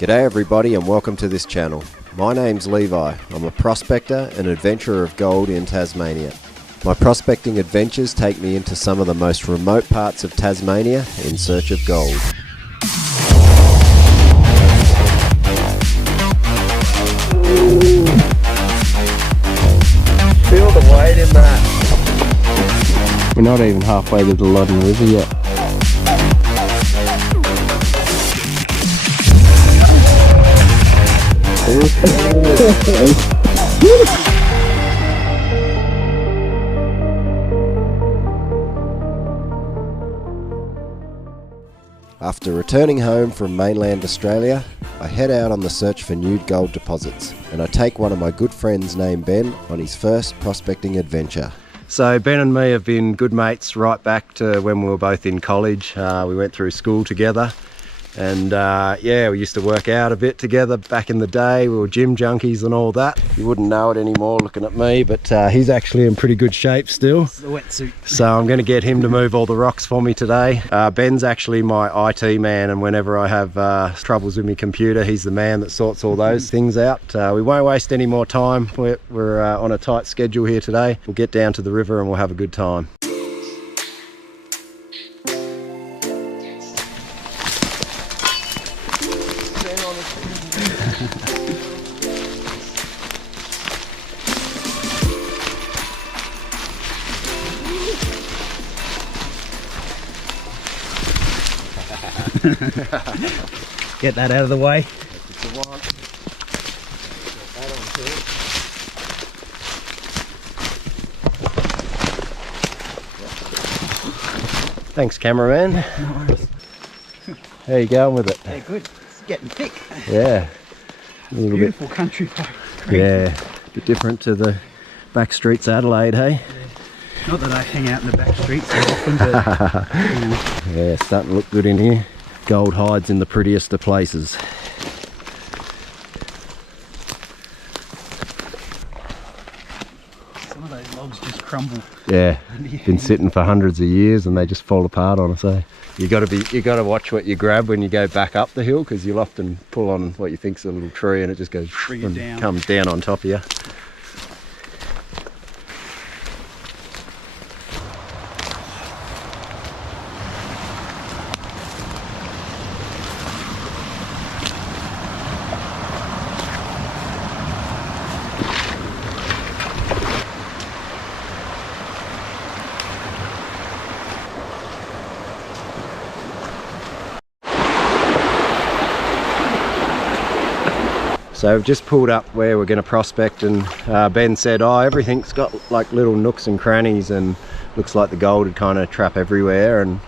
G'day everybody and welcome to this channel. My name's Levi. I'm a prospector and adventurer of gold in Tasmania. My prospecting adventures take me into some of the most remote parts of Tasmania in search of gold. Feel the weight in that. We're not even halfway to the Loddon River yet. After returning home from mainland Australia, I head out on the search for new gold deposits, and I take one of my good friends named Ben on his first prospecting adventure. So Ben and me have been good mates right back to when we were both in college. We went through school together. And yeah, we used to work out a bit together back in the day. We were gym junkies and all that. You wouldn't know it anymore looking at me, but he's actually in pretty good shape still. It's the wetsuit. So I'm going to get him to move all the rocks for me today. Ben's actually my IT man, and whenever I have troubles with my computer, he's the man that sorts all those things out. We won't waste any more time. We're on a tight schedule here today. We'll get down to the river and we'll have a good time. Get that out of the way. Thanks, cameraman. No worries. How you going with it? Yeah, good. It's getting thick. Yeah. A little Beautiful country folk. Yeah, a bit different to the back streets of Adelaide, hey? Yeah. Not that I hang out in the back streets so often, but you know. Yeah, it's starting to look good in here. Gold hides in the prettiest of places. Some of those logs just crumble. Yeah, been sitting for hundreds of years and they just fall apart on us, eh? You got to watch what you grab when you go back up the hill, because you'll often pull on what you think's a little tree and it just goes and down. Comes down on top of you. So we've just pulled up where we're going to prospect, and Ben said, oh, everything's got like little nooks and crannies and looks like the gold would kind of trap everywhere, and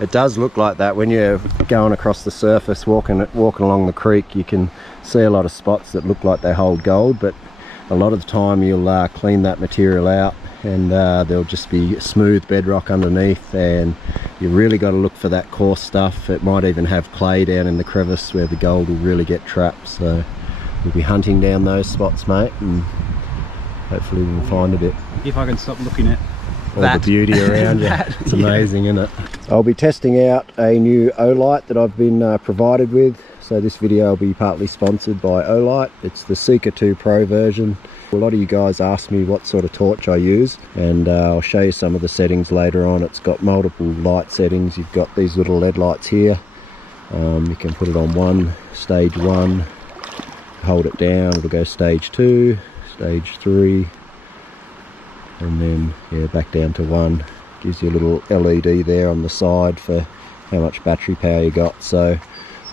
it does look like that. When you're going across the surface, walking along the creek, you can see a lot of spots that look like they hold gold, but a lot of the time you'll clean that material out and there'll just be smooth bedrock underneath, and you really got to look for that coarse stuff. It might even have clay down in the crevice where the gold will really get trapped. So we'll be hunting down those spots, mate, and hopefully we'll find a bit. If I can stop looking at all the beauty around you. It's amazing, isn't it? I'll be testing out a new Olight that I've been provided with. So this video will be partly sponsored by Olight. It's the Seeker 2 Pro version. A lot of you guys ask me what sort of torch I use, and I'll show you some of the settings later on. It's got multiple light settings. You've got these little LED lights here. You can put it on stage 1. Hold it down, it'll go stage 2, stage 3, and then yeah, back down to 1. Gives you a little LED there on the side for how much battery power you got. So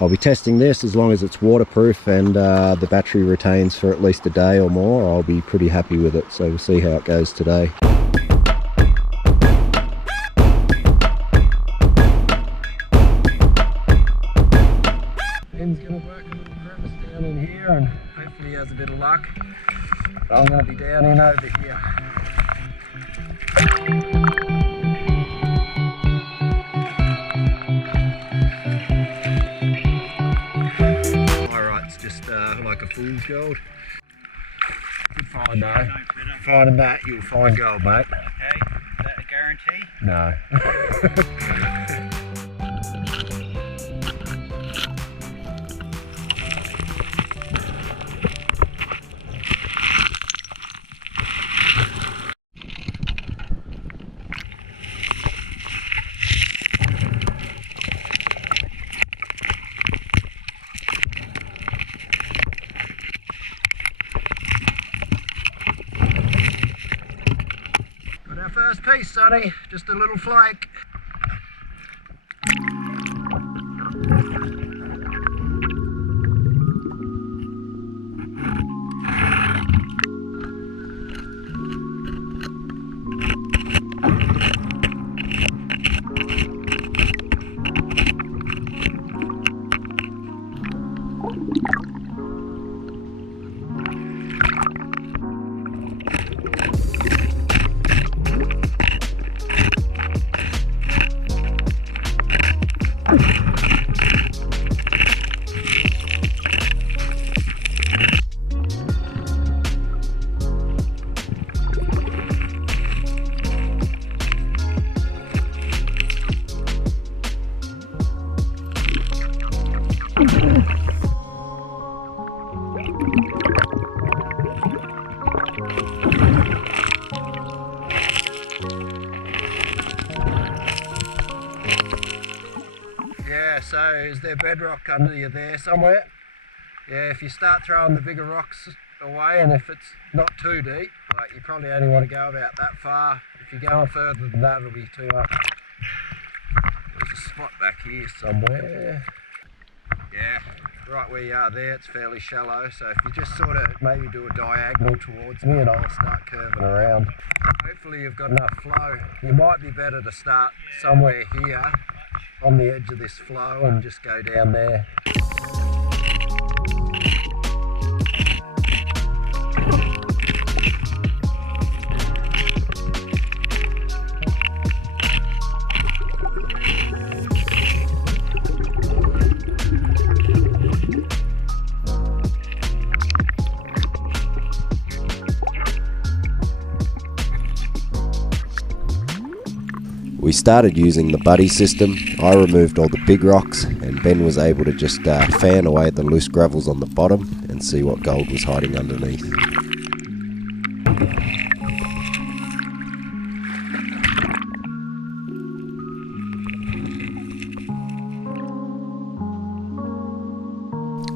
I'll be testing this. As long as it's waterproof and the battery retains for at least a day or more, I'll be pretty happy with it. So we'll see how it goes today. Ben's gonna work a little crevice down in here, and hopefully he has a bit of luck. I'm going to be down in over here. Alright, it's just like a fool's gold. Good find though. Finding that, you'll find gold, mate. Okay, is that a guarantee? No. piece, Sonny. Just a little flake. Yeah, so is there bedrock under you there somewhere? Yeah, if you start throwing the bigger rocks away, and if it's not too deep, like you probably only want to go about that far. If you're going further than that, it'll be too much. There's a spot back here somewhere. Yeah, right where you are there, it's fairly shallow, so if you just sort of maybe do a diagonal towards me and I'll start curving around. Hopefully you've got enough flow. You might be better to start somewhere here on the edge of this flow and just go down there. We started using the buddy system. I removed all the big rocks and Ben was able to just fan away at the loose gravels on the bottom and see what gold was hiding underneath.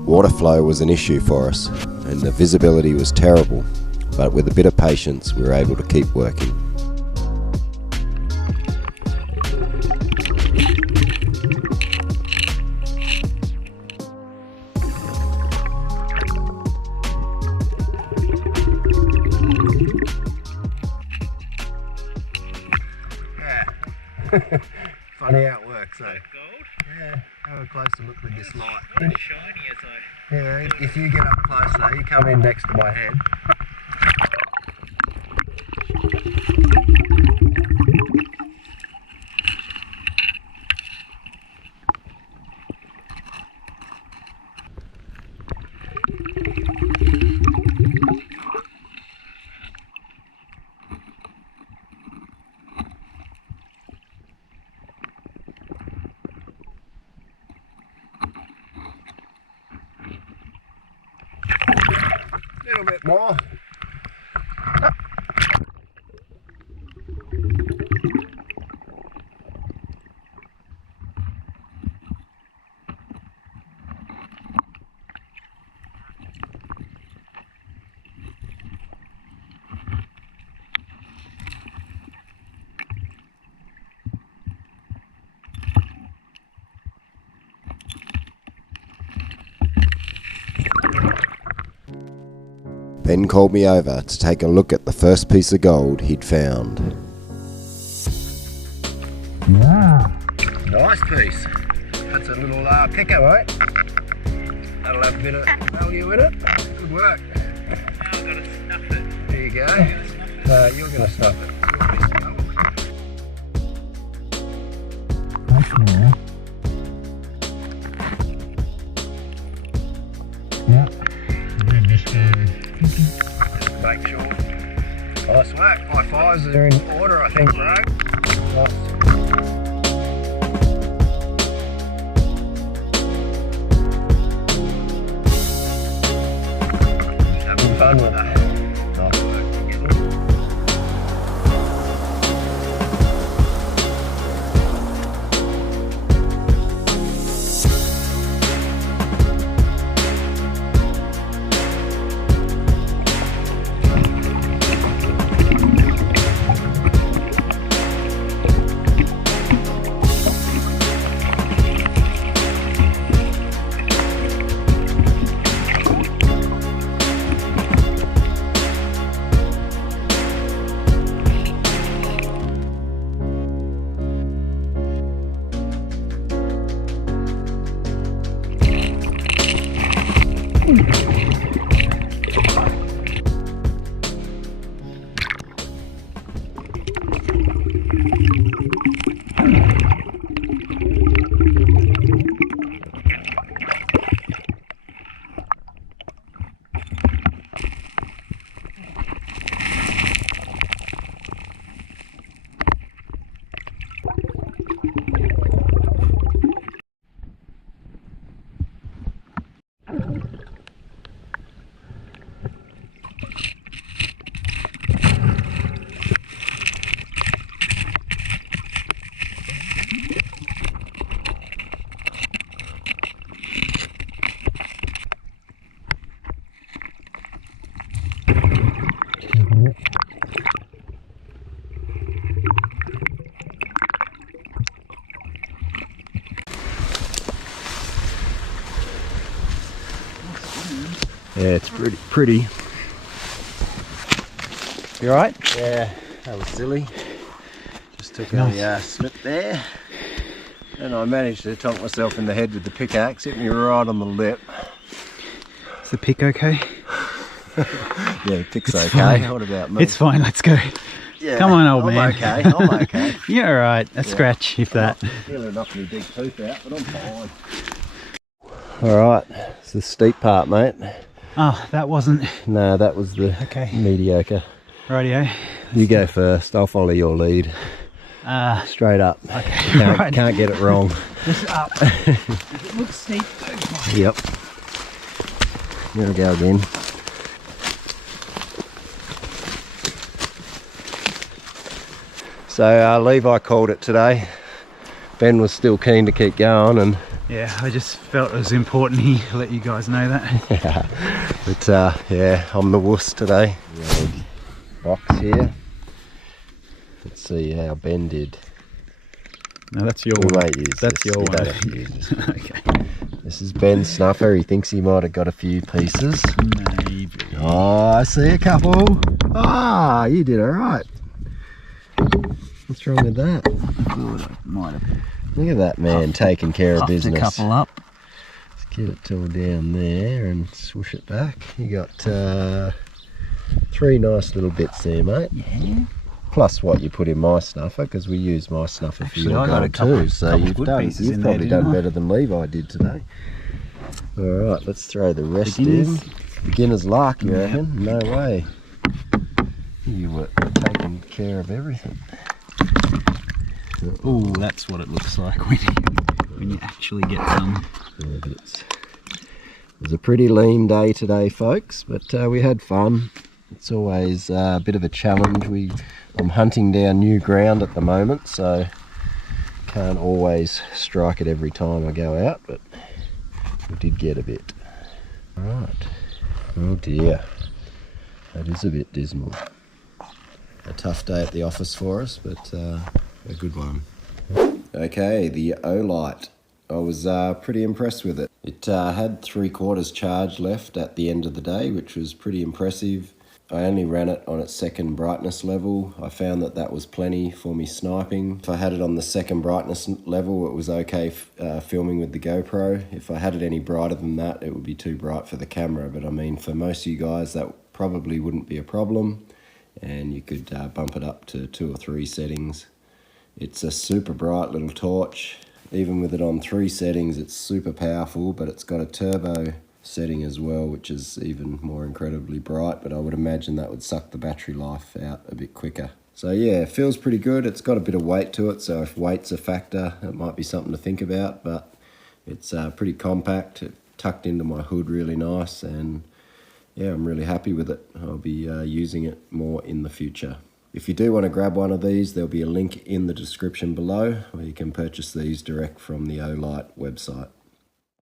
Water flow was an issue for us and the visibility was terrible, but with a bit of patience we were able to keep working. Funny how it works, eh? Gold? Yeah, have a closer look with this light. Not as shiny as I... Yeah, if you get up closer, you come in next to my head. A little bit more. Ben called me over to take a look at the first piece of gold he'd found. Yeah. Nice piece. That's a little picker, mate. That'll have a bit of value in it. Good work. Now I've got to snuff it. There you go. No, you're going to snuff it. Yeah. Yeah. Make sure. Nice work. High fives are in order, I think, bro. Nice. Having fun with that. Nice work. Yeah, it's pretty. You alright? Yeah, that was silly. Just took a slip there. And I managed to tonk myself in the head with the pickaxe, hit me right on the lip. Is the pick okay? Yeah, the pick's It's okay. fine. What about me? It's fine, let's go. Yeah, Come on, old man. I'm okay, I'm okay. You're alright, a scratch if that. I'm not feeling enough of my big tooth out, but I'm fine. Alright, it's the steep part, mate. Oh, that wasn't... No, that was the mediocre. Rightio. You go first, I'll follow your lead. Straight up. Okay, Can't get it wrong. Just up. If it looks steep, go fine. Yep. Here we go again. So Levi called it today. Ben was still keen to keep going, and Yeah, I just felt it was important he let you guys know that. yeah, but yeah, I'm the wuss today. The old box here. Let's see how Ben did. No, that's your We one. won't use That's this. your You one. don't have to use this. Okay. This is Ben's snuffer. He thinks he might have got a few pieces. Maybe. Oh, I see a couple. Ah, you did all right. What's wrong with that? Good, I might have Look at that man taking care of business. a couple up. Let's get it all down there and swoosh it back. You got 3 nice little bits there, mate. Yeah. Plus what you put in my snuffer, because we use my snuffer Actually, for your I got a gold couple- too. So couple you've good done, pieces you've in there, probably didn't done I? better than Levi did today. All right, let's throw the rest Beginners. in. Beginner's luck, you Yeah. reckon? No way. You were taking care of everything. Oh, that's what it looks like when you actually get some. It was a pretty lean day today, folks, but we had fun. It's always a bit of a challenge. I'm hunting down new ground at the moment, so can't always strike it every time I go out, but we did get a bit. Right. Oh dear, that is a bit dismal. A tough day at the office for us, but a good one. Okay, the Olight. I was pretty impressed with it. It had 3/4 charge left at the end of the day, which was pretty impressive. I only ran it on its 2nd brightness level. I found that was plenty for me sniping. If I had it on the 2nd brightness level, it was okay filming with the GoPro. If I had it any brighter than that, it would be too bright for the camera. But I mean, for most of you guys, that probably wouldn't be a problem. And you could bump it up to 2 or 3 settings. It's a super bright little torch. Even with it on 3 settings, it's super powerful, but it's got a turbo setting as well, which is even more incredibly bright, but I would imagine that would suck the battery life out a bit quicker. So yeah, it feels pretty good. It's got a bit of weight to it, so if weight's a factor, it might be something to think about, but it's pretty compact. It tucked into my hood really nice, and yeah, I'm really happy with it. I'll be using it more in the future. If you do want to grab one of these, there'll be a link in the description below where you can purchase these direct from the Olight website.